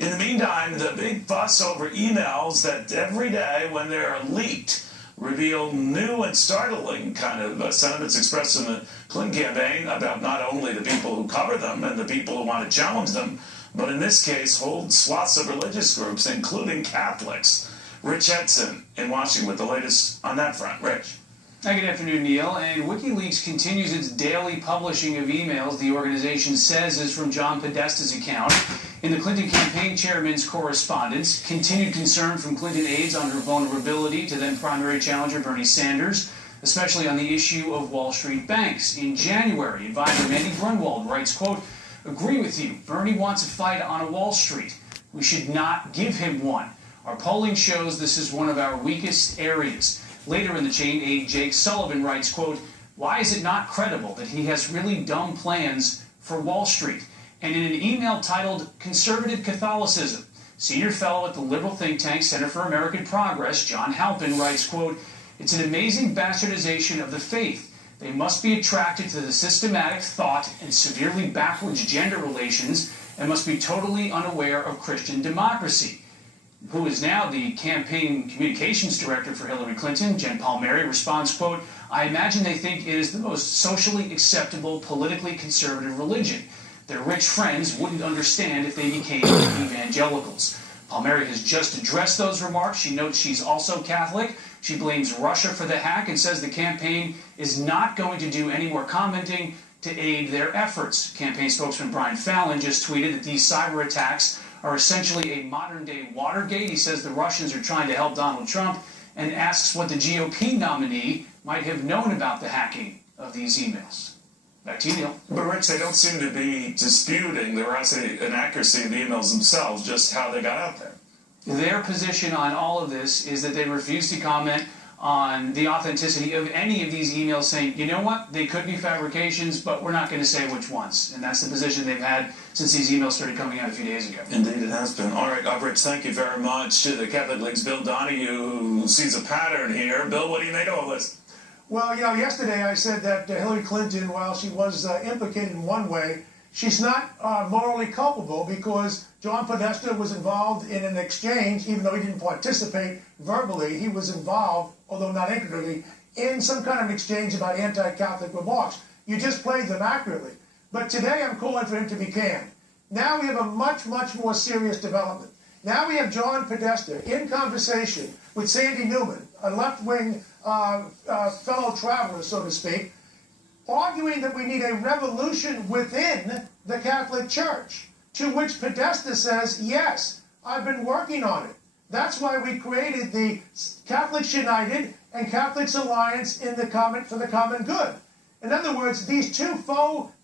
In the meantime, the big fuss over emails that every day, when they're leaked, reveal new and startling kind of sentiments expressed in the Clinton campaign about not only the people who cover them and the people who want to challenge them, but in this case, whole swaths of religious groups, including Catholics. Rich Edson in Washington with the latest on that front. Rich. Hi, good afternoon, Neil. And WikiLeaks continues its daily publishing of emails the organization says is from John Podesta's account. In the Clinton campaign chairman's correspondence, continued concern from Clinton aides on her vulnerability to then primary challenger Bernie Sanders, especially on the issue of Wall Street banks. In January, advisor Mandy Grunwald writes, quote, "Agree with you. Bernie wants a fight on Wall Street. We should not give him one. Our polling shows this is one of our weakest areas." Later in the chain, aide Jake Sullivan writes, quote, "Why is it not credible that he has really dumb plans for Wall Street?" And in an email titled Conservative Catholicism, senior fellow at the liberal think tank Center for American Progress, John Halpin, writes, quote, "It's an amazing bastardization of the faith. They must be attracted to the systematic thought and severely backwards gender relations and must be totally unaware of Christian democracy." Who is now the campaign communications director for Hillary Clinton, Jen Palmieri, responds, quote, "I imagine they think it is the most socially acceptable, politically conservative religion. Their rich friends wouldn't understand if they became evangelicals." Palmieri has just addressed those remarks. She notes she's also Catholic. She blames Russia for the hack and says the campaign is not going to do any more commenting to aid their efforts. Campaign spokesman Brian Fallon just tweeted that these cyber attacks are essentially a modern-day Watergate. He says the Russians are trying to help Donald Trump and asks what the GOP nominee might have known about the hacking of these emails. Back to you, Neil. But, Rich, they don't seem to be disputing the veracity and accuracy of the emails themselves, just how they got out there. Their position on all of this is that they refuse to comment on the authenticity of any of these emails, saying, you know what, they could be fabrications, but we're not going to say which ones. And that's the position they've had since these emails started coming out a few days ago. Indeed, it has been. All right, Rich, thank you very much to the Catholic League's Bill Donahue, who sees a pattern here. Bill, what do you make of all this? Well, yesterday I said that Hillary Clinton, while she was implicated in one way, she's not morally culpable because John Podesta was involved in an exchange, even though he didn't participate verbally, he was involved, although not intricately, in some kind of exchange about anti-Catholic remarks. You just played them accurately. But today I'm calling for him to be canned. Now we have a much, much more serious development. Now we have John Podesta in conversation with Sandy Newman, a left-wing fellow traveler, so to speak, arguing that we need a revolution within the Catholic Church, to which Podesta says, yes, I've been working on it. That's why we created the Catholics United and Catholics Alliance for the common good. In other words, these two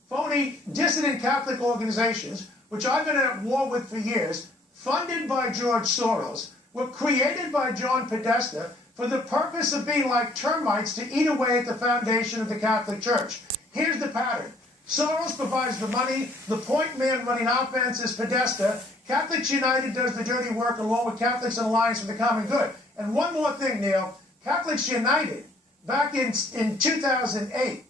phony dissident Catholic organizations, which I've been at war with for years, funded by George Soros, were created by John Podesta for the purpose of being like termites to eat away at the foundation of the Catholic Church. Here's the pattern. Soros provides the money. The point man running offense is Podesta. Catholics United does the dirty work along with Catholics Alliance for the common good. And one more thing, Neil. Catholics United, back in 2008,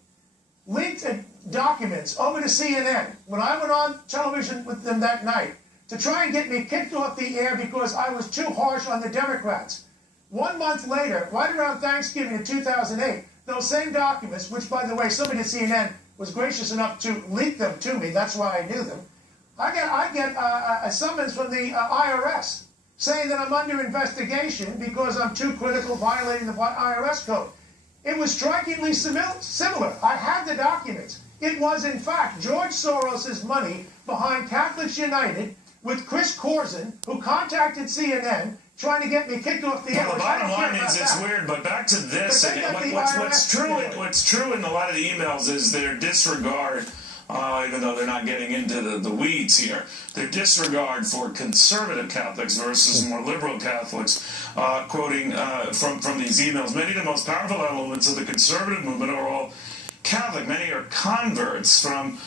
leaked documents over to CNN when I went on television with them that night to try and get me kicked off the air because I was too harsh on the Democrats. 1 month later, right around Thanksgiving in 2008, those same documents, which, by the way, somebody at CNN was gracious enough to leak them to me, that's why I knew them, I get a summons from the IRS saying that I'm under investigation because I'm too critical, violating the IRS code. It was strikingly similar. I had the documents. It was, in fact, George Soros' money behind Catholics United with Chris Corzine, who contacted CNN, trying to get me kicked off the air. Well, the bottom line is it's weird, but back to this. What's true in a lot of the emails is their disregard, even though they're not getting into the weeds here, their disregard for conservative Catholics versus more liberal Catholics, quoting from these emails. Many of the most powerful elements of the conservative movement are all Catholic. Many are converts from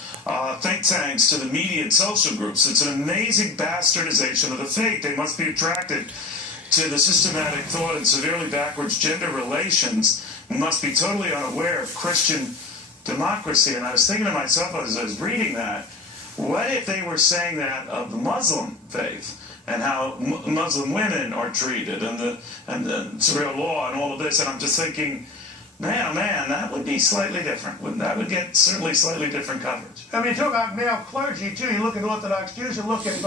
think tanks to the media and social groups. It's an amazing bastardization of the faith. They must be attracted to the systematic thought and severely backwards gender relations and must be totally unaware of Christian democracy. And I was thinking to myself as I was reading that, what if they were saying that of the Muslim faith? and how Muslim women are treated, and the Sharia law and all of this, and I'm just thinking, man, oh man, that would be slightly different. That would get certainly slightly different coverage. I mean, you talk about male clergy, too. You look at Orthodox Jews, you look at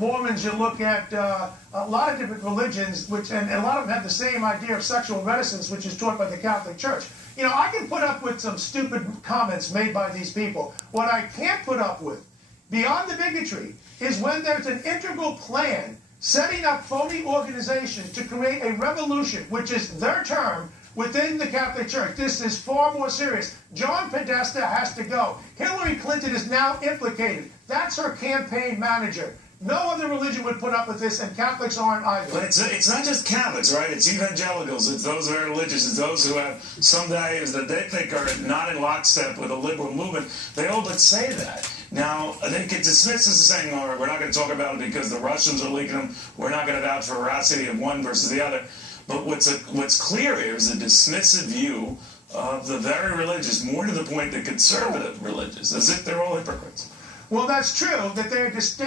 Mormons, you look at a lot of different religions, and a lot of them have the same idea of sexual reticence, which is taught by the Catholic Church. You know, I can put up with some stupid comments made by these people. What I can't put up with, beyond the bigotry, is when there's an integral plan setting up phony organizations to create a revolution, which is their term, within the Catholic Church. This is far more serious. John Podesta has to go. Hillary Clinton is now implicated. That's her campaign manager. No other religion would put up with this, and Catholics aren't either. But it's not just Catholics, right? It's evangelicals. It's those who are religious. It's those who have some values that they think are not in lockstep with a liberal movement. They all but say that. Now, they get dismissed as saying, all right, we're not going to talk about it because the Russians are leaking them. We're not going to vouch for veracity of one versus the other. But what's clear here is a dismissive view of the very religious, more to the point the conservative religious, as if they're all hypocrites. Well, that's true, that they're distinct.